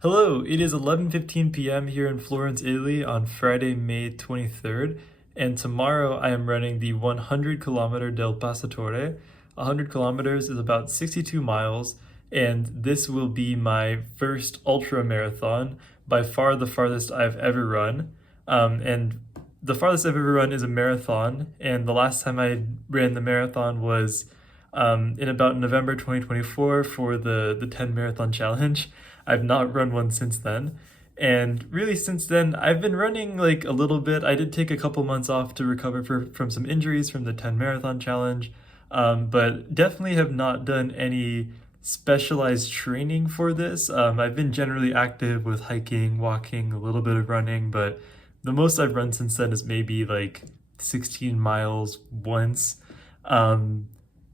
Hello, it is 11:15 p.m. here in Florence, Italy on Friday, May 23rd, and tomorrow I am running the 100 kilometer del Passatore. 100 kilometers is about 62 miles, and this will be my first ultra marathon, by far the farthest I've ever run. And the farthest I've ever run is a marathon, and the last time I ran the marathon was in about November 2024 for the 10 marathon challenge. I've not run one since then. And really, since then, I've been running like a little bit. I did take a couple months off to recover from some injuries from the 10 marathon challenge, but definitely have not done any specialized training for this. I've been generally active with hiking, walking, a little bit of running, but the most I've run since then is maybe like 16 miles once.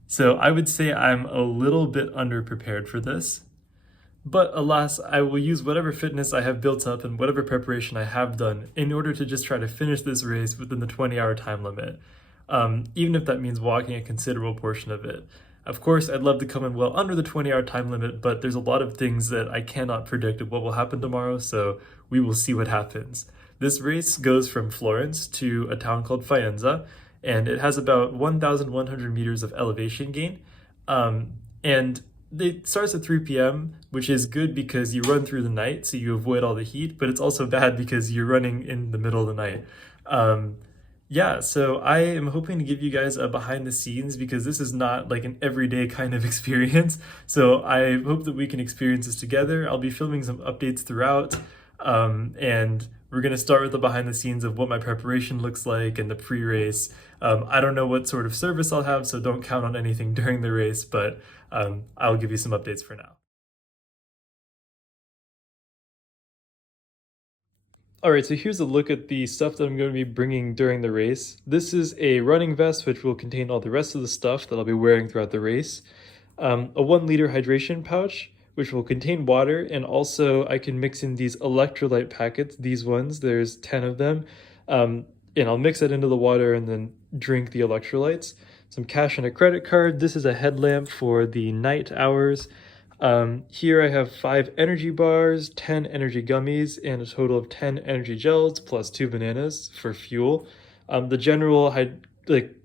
So I would say I'm a little bit underprepared for this. But alas, I will use whatever fitness I have built up and whatever preparation I have done in order to just try to finish this race within the 20-hour time limit, even if that means walking a considerable portion of it. Of course, I'd love to come in well under the 20-hour time limit, but there's a lot of things that I cannot predict of what will happen tomorrow, so we will see what happens. This race goes from Florence to a town called Faenza, and it has about 1,100 meters of elevation gain. And it starts at 3 p.m., which is good because you run through the night, so you avoid all the heat, but it's also bad because you're running in the middle of the night. Yeah, so I am hoping to give you guys a behind the scenes because this is not like an everyday kind of experience. So I hope that we can experience this together. I'll be filming some updates throughout, and we're going to start with the behind the scenes of what my preparation looks like and the pre-race. I don't know what sort of service I'll have, so don't count on anything during the race, but I'll give you some updates for now. Alright, so here's a look at the stuff that I'm going to be bringing during the race. This is a running vest, which will contain all the rest of the stuff that I'll be wearing throughout the race. A 1-liter hydration pouch, which will contain water, and also I can mix in these electrolyte packets, these ones, there's 10 of them, and I'll mix it into the water and then drink the electrolytes. Some cash and a credit card. This is a headlamp for the night hours. Here I have 5 energy bars, 10 energy gummies, and a total of 10 energy gels plus 2 bananas for fuel. The general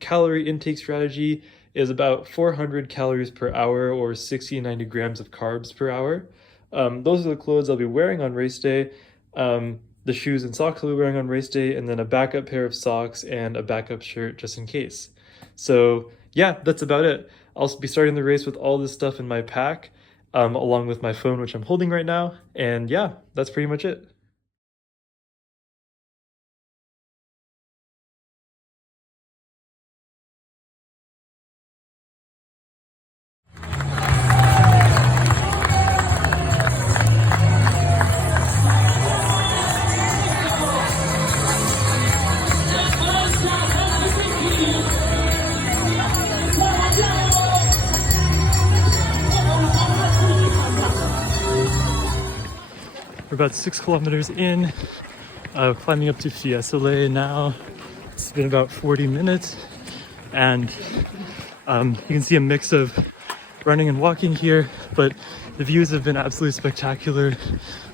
calorie intake strategy is about 400 calories per hour or 60 to 90 grams of carbs per hour. Those are the clothes I'll be wearing on race day. The shoes and socks I'll be wearing on race day, and then a backup pair of socks and a backup shirt just in case. So yeah, that's about it. I'll be starting the race with all this stuff in my pack, along with my phone, which I'm holding right now. And yeah, that's pretty much it. We're about 6 kilometers in, climbing up to Fiesole now. It's been about 40 minutes, and you can see a mix of running and walking here, but the views have been absolutely spectacular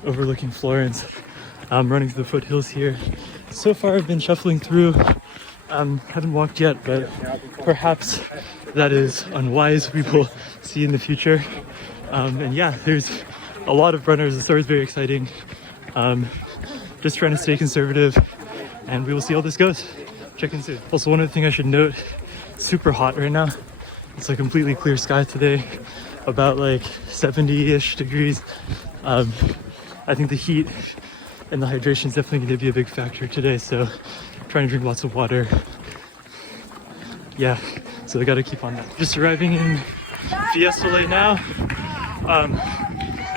overlooking Florence. Running through the foothills here. So far I've been shuffling through, haven't walked yet, but perhaps that is unwise. We will see in the future. And yeah, there's a lot of runners. The story is very exciting. Just trying to stay conservative, and we will see how this goes. Check in soon. Also, one other thing I should note, super hot right now. It's a completely clear sky today, about like 70-ish degrees. I think the heat and the hydration is definitely going to be a big factor today, so trying to drink lots of water. Yeah, so I got to keep on that. Just arriving in Fiesole now.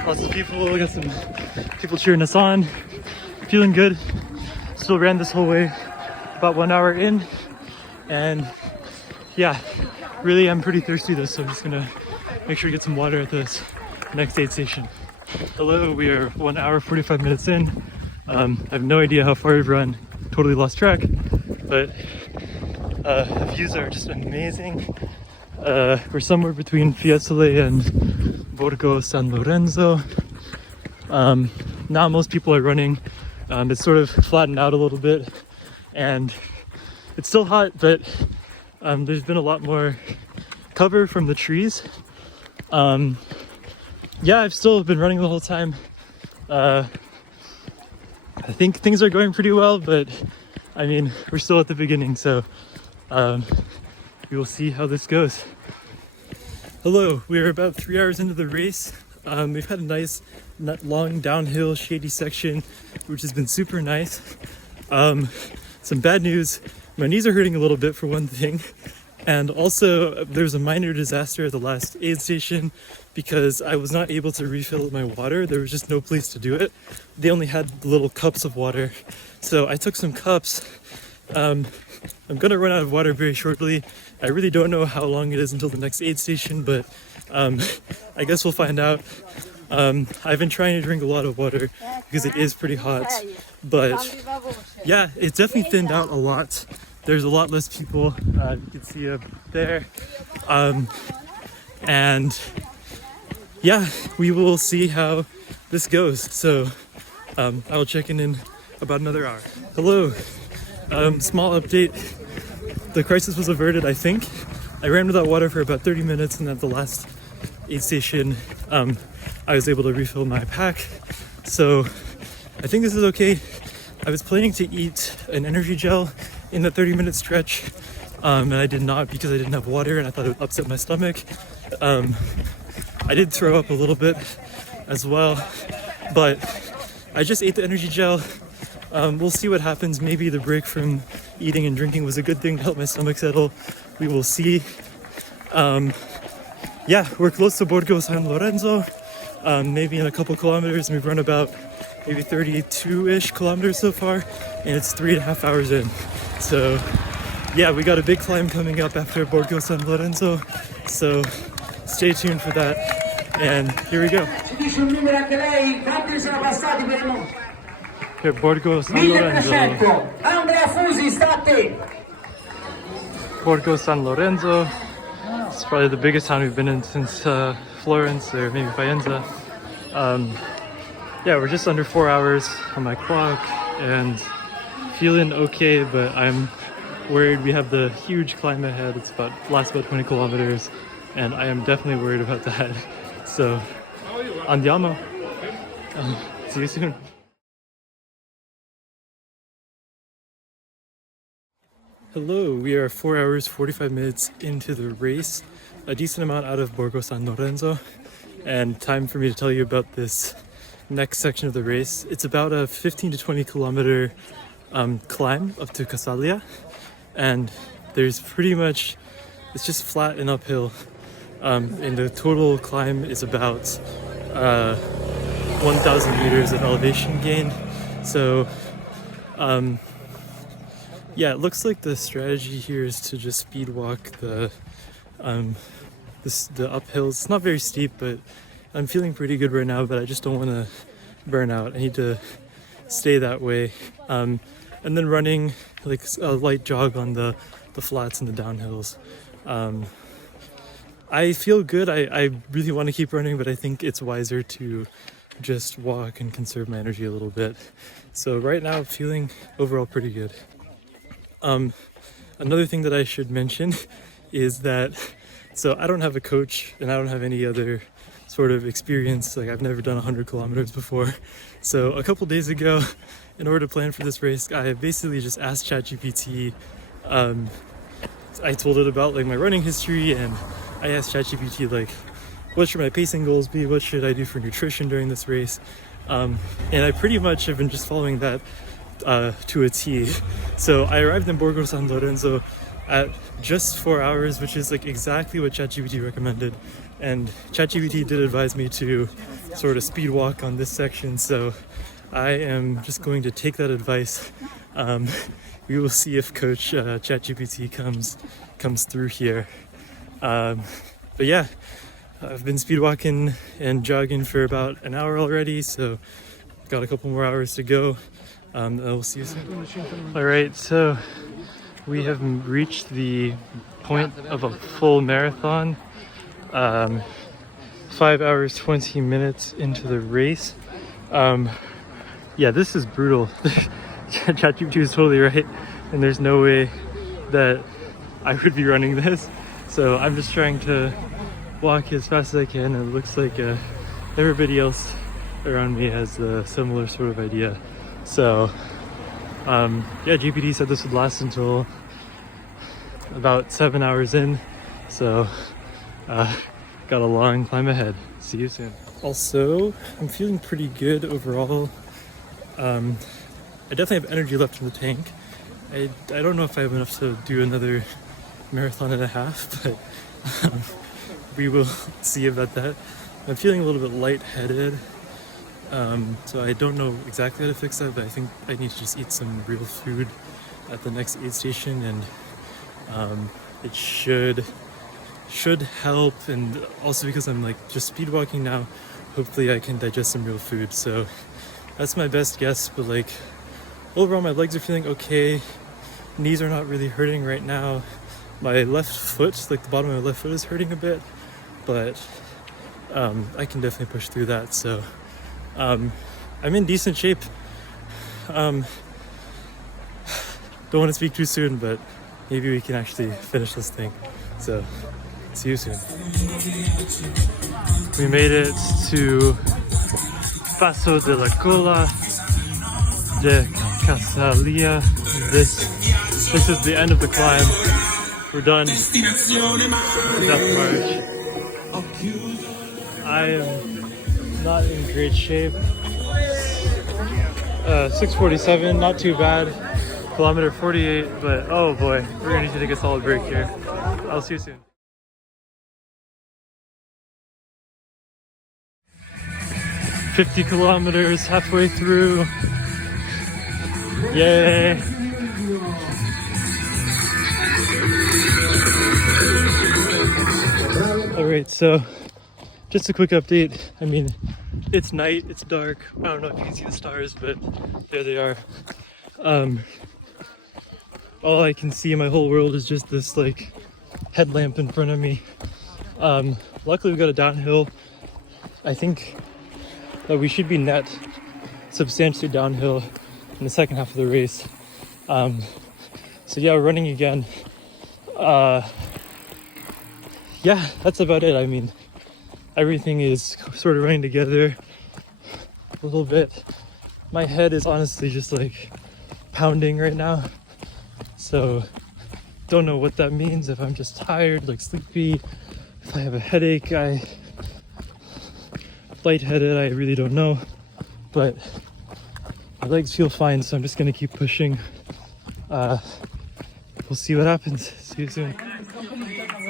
Lots of people, we got some people cheering us on. Feeling good. Still ran this whole way, about 1 hour in. And yeah, really I'm pretty thirsty though, so I'm just gonna make sure to get some water at this next aid station. Hello, we are 1 hour, 45 minutes in. I have no idea how far we've run, totally lost track, but the views are just amazing. We're somewhere between Fiesole and Borgo San Lorenzo. Now most people are running. It's sort of flattened out a little bit, and it's still hot, but there's been a lot more cover from the trees. Yeah, I've still been running the whole time. I think things are going pretty well, but I mean, we're still at the beginning, so we will see how this goes. Hello, we are about 3 hours into the race. We've had a nice, long downhill, shady section, which has been super nice. Some bad news, my knees are hurting a little bit for one thing. And also, there's a minor disaster at the last aid station because I was not able to refill my water. There was just no place to do it. They only had little cups of water. So I took some cups. I'm gonna run out of water very shortly. I really don't know how long it is until the next aid station, but I guess we'll find out. I've been trying to drink a lot of water because it is pretty hot, but yeah, it's definitely thinned out a lot. There's a lot less people, you can see up there, and yeah, we will see how this goes. So I will check in about another hour. Hello, small update. The crisis was averted, I think. I ran without water for about 30 minutes, and at the last aid station, I was able to refill my pack. So I think this is okay. I was planning to eat an energy gel in the 30-minute stretch, and I did not because I didn't have water and I thought it would upset my stomach. I did throw up a little bit as well, but I just ate the energy gel. We'll see what happens. Maybe the break from eating and drinking was a good thing to help my stomach settle. We will see. Yeah, we're close to Borgo San Lorenzo. Maybe in a couple kilometers, we've run about maybe 32-ish kilometers so far, and it's 3.5 hours in. So yeah, we got a big climb coming up after Borgo San Lorenzo, so stay tuned for that, and here we go. Here, Borgo San Lorenzo. Borgo San Lorenzo. It's probably the biggest town we've been in since Florence or maybe Faenza. Yeah, we're just under 4 hours on my clock and feeling okay, but I'm worried. We have the huge climb ahead. It's lasts about 20 kilometers, and I am definitely worried about that. So, andiamo. See you soon. Hello, we are 4 hours, 45 minutes into the race, a decent amount out of Borgo San Lorenzo, and time for me to tell you about this next section of the race. It's about a 15 to 20 kilometer climb up to Casaglia, and there's pretty much, it's just flat and uphill, and the total climb is about 1,000 meters of elevation gain. So yeah, it looks like the strategy here is to just speed walk the uphills. It's not very steep, but I'm feeling pretty good right now, but I just don't want to burn out. I need to stay that way. And then running like a light jog on the flats and the downhills. I feel good. I really want to keep running, but I think it's wiser to just walk and conserve my energy a little bit. So right now I'm feeling overall pretty good. Another thing that I should mention is that, so I don't have a coach and I don't have any other sort of experience. Like, I've never done 100 kilometers before. So a couple days ago, in order to plan for this race, I basically just asked ChatGPT. I told it about like my running history, and I asked ChatGPT like, what should my pacing goals be? What should I do for nutrition during this race? And I pretty much have been just following that to a T. So I arrived in Borgo San Lorenzo at just 4 hours, which is like exactly what ChatGPT recommended. And ChatGPT did advise me to sort of speed walk on this section. So I am just going to take that advice. We will see if Coach ChatGPT comes through here. But yeah, I've been speed walking and jogging for about an hour already, so got a couple more hours to go. We'll see you soon. All right, so we have reached the point of a full marathon. 5 hours 20 minutes into the race. Yeah, this is brutal. ChatGPT is totally right, and there's no way that I would be running this. So I'm just trying to walk as fast as I can, and it looks like everybody else around me has a similar sort of idea. So yeah, GPT said this would last until about 7 hours in, so got a long climb ahead. See you soon. Also, I'm feeling pretty good overall. I definitely have energy left in the tank. I don't know if I have enough to do another marathon and a half, but we will see about that. I'm feeling a little bit lightheaded, so I don't know exactly how to fix that, but I think I need to just eat some real food at the next aid station, and it should help. And also because I'm like just speed walking now, hopefully I can digest some real food. So that's my best guess, but like overall my legs are feeling okay. Knees are not really hurting right now. My left foot, like the bottom of my left foot, is hurting a bit, but I can definitely push through that. So I'm in decent shape. Don't want to speak too soon, but maybe we can actually finish this thing. So see you soon. We made it to Paso de la Cola de Casalia. This is the end of the climb. We're done. Death march. I am not in great shape. 6:47, not too bad. Kilometer 48, but oh boy, we're gonna need to take a solid break here. I'll see you soon. 50 kilometers, halfway through. Yay! Alright, so just a quick update. I mean, it's night, it's dark. I don't know if you can see the stars, but there they are. All I can see in my whole world is just this like headlamp in front of me. Luckily we got a downhill. I think that we should be net substantially downhill in the second half of the race. So yeah, we're running again. Yeah, that's about it. I mean, everything is sort of running together a little bit. My head is honestly just like pounding right now. So don't know what that means, if I'm just tired, like sleepy, if I have a headache, lightheaded, I really don't know. But my legs feel fine, so I'm just gonna keep pushing. We'll see what happens. See you soon.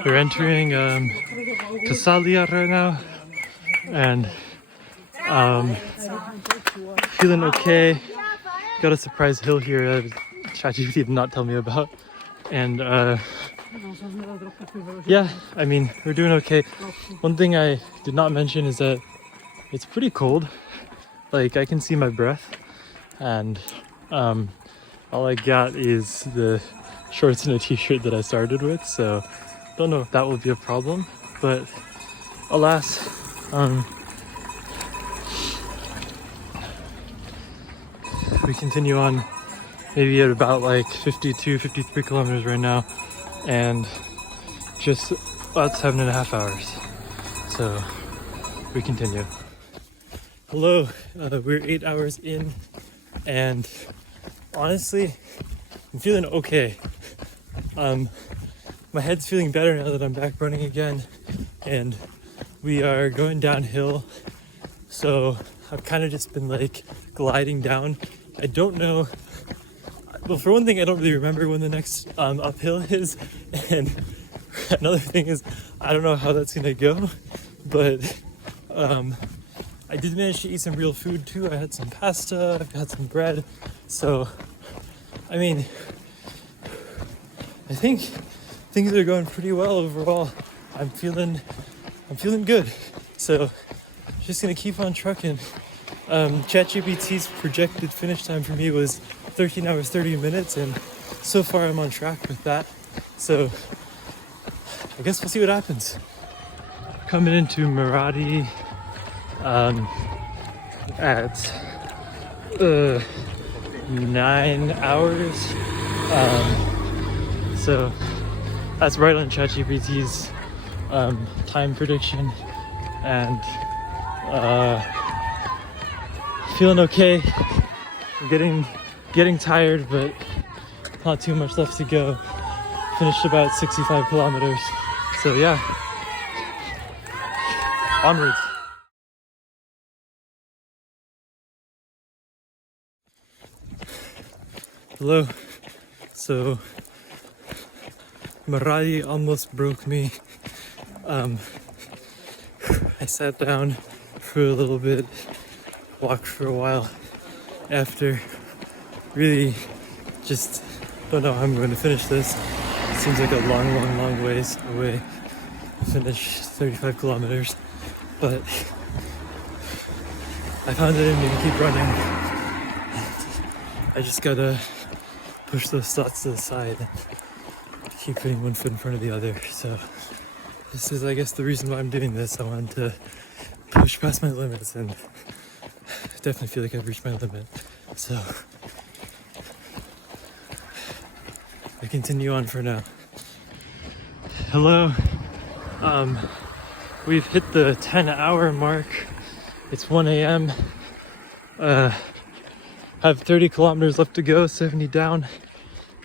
We're entering Casalia right now, and feeling okay. Got a surprise hill here that ChatGPT did not tell me about, and yeah, I mean, we're doing okay. One thing I did not mention is that it's pretty cold. Like, I can see my breath, and all I got is the shorts and a t-shirt that I started with, so don't know if that will be a problem, but alas, we continue on maybe at about like 52, 53 kilometers right now, and just about 7.5 hours. So we continue. Hello, we're 8 hours in, and honestly, I'm feeling okay. My head's feeling better now that I'm back running again, and we are going downhill. So I've kind of just been like gliding down. I don't know. Well, for one thing, I don't really remember when the next uphill is, and another thing is I don't know how that's gonna go. But I did manage to eat some real food too. I had some pasta, I've had some bread. So I mean, I think things are going pretty well overall. I'm feeling good. So just gonna keep on trucking. ChatGPT's projected finish time for me was 13 hours 30 minutes, and so far I'm on track with that. So I guess we'll see what happens. Coming into Maradi. at 9 hours. So that's right on ChatGPT's time prediction, and feeling okay. Getting tired, but not too much left to go. Finished about 65 kilometers. So yeah, onwards. Hello. So Maradi almost broke me. I sat down for a little bit, walked for a while after. Really just don't know how I'm going to finish this. It seems like a long ways away to finish 35 kilometers, but I found it in me to keep running. I just gotta push those thoughts to the side and keep putting one foot in front of the other. So this is, I guess, the reason why I'm doing this. I wanted to push past my limits, and I definitely feel like I've reached my limit. So I continue on for now. Hello. We've hit the 10-hour mark. It's 1 a.m. Have 30 kilometers left to go, 70 down.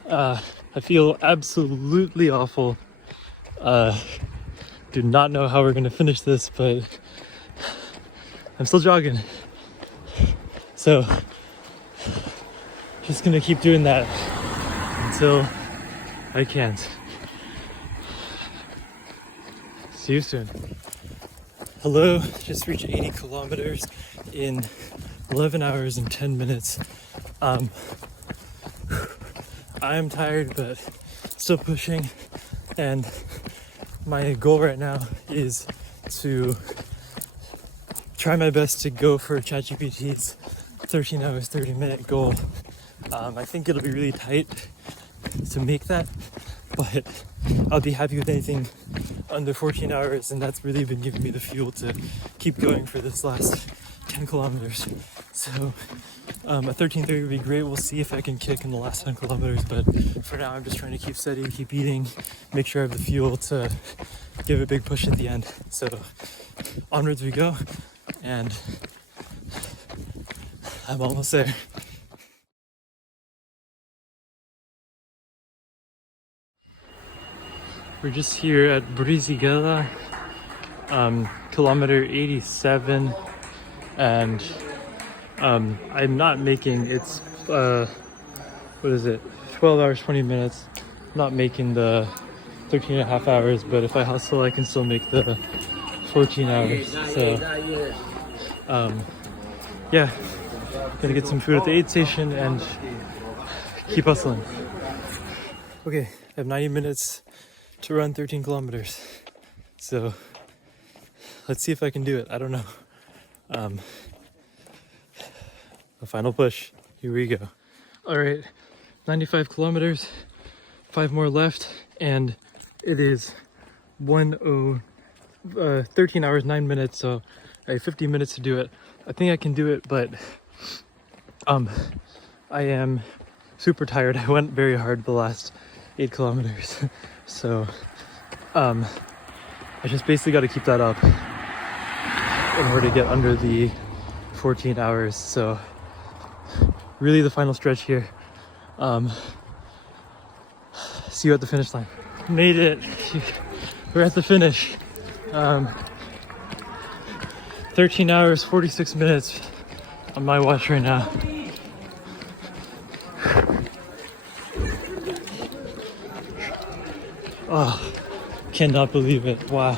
I feel absolutely awful. Do not know how we're gonna finish this, but I'm still jogging. So just gonna keep doing that until I can't. See you soon. Hello, just reached 80 kilometers in 11 hours and 10 minutes. I am tired, but still pushing. And my goal right now is to try my best to go for ChatGPT's 13 hours, 30-minute goal. I think it'll be really tight to make that, but I'll be happy with anything under 14 hours, and that's really been giving me the fuel to keep going for this last 10 kilometers. So a 13:30 would be great. We'll see if I can kick in the last 10 kilometers, but for now I'm just trying to keep steady, keep eating, make sure I have the fuel to give a big push at the end. So onwards we go, and I'm almost there. We're just here at Brizigela, kilometer 87, and I'm not making, it's, what is it, 12 hours, 20 minutes, not making the 13 and a half hours, but if I hustle, I can still make the 14 hours, so, yeah, gonna get some food at the aid station and keep hustling. Okay, I have 90 minutes to run 13 kilometers, so let's see if I can do it. I don't know. The final push, here we go. All right, 95 kilometers, 5 more left, and it is 13 hours, 9 minutes, so I have 50 minutes to do it. I think I can do it, but I am super tired. I went very hard the last 8 kilometers. So I just basically got to keep that up in order to get under the 14 hours. So really the final stretch here. See you at the finish line. Made it. We're at the finish. 13 hours, 46 minutes on my watch right now. Oh, cannot believe it. Wow.